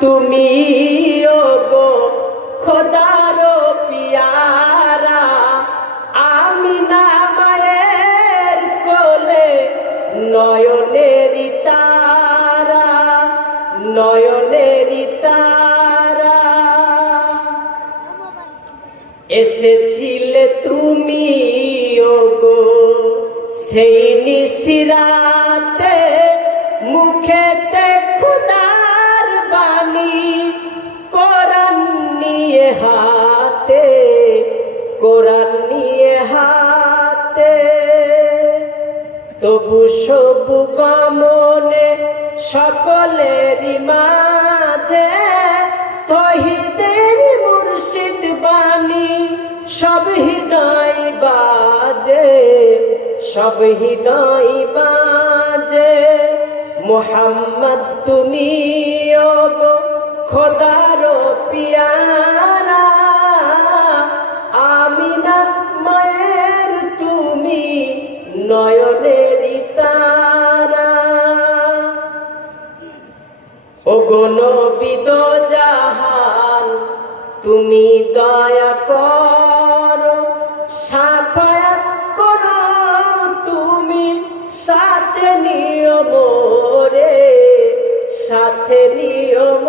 তুমি গো খোদার পিয়ারা, আমি না মায়ের কোলে নয়নের তারা নয়নেরি তারা। এসেছিলে তুমি গো সেই নিশিরাতে হাতে, কোরআন নিয়ে হাতে। তবু সবু গমনে সকলেরই মাঝে, তহিদের মুর্শিদ বাণী সব হৃদয় বাজে, সব হৃদয় বাজে। মোহাম্মদ তুমি ও নয়নেরি তারা। ওগণ বিদ জাহান, তুমি দয়া করো, সাফায়াত করো তুমি সাথে নিয়ম রে, সাথে নিয়ম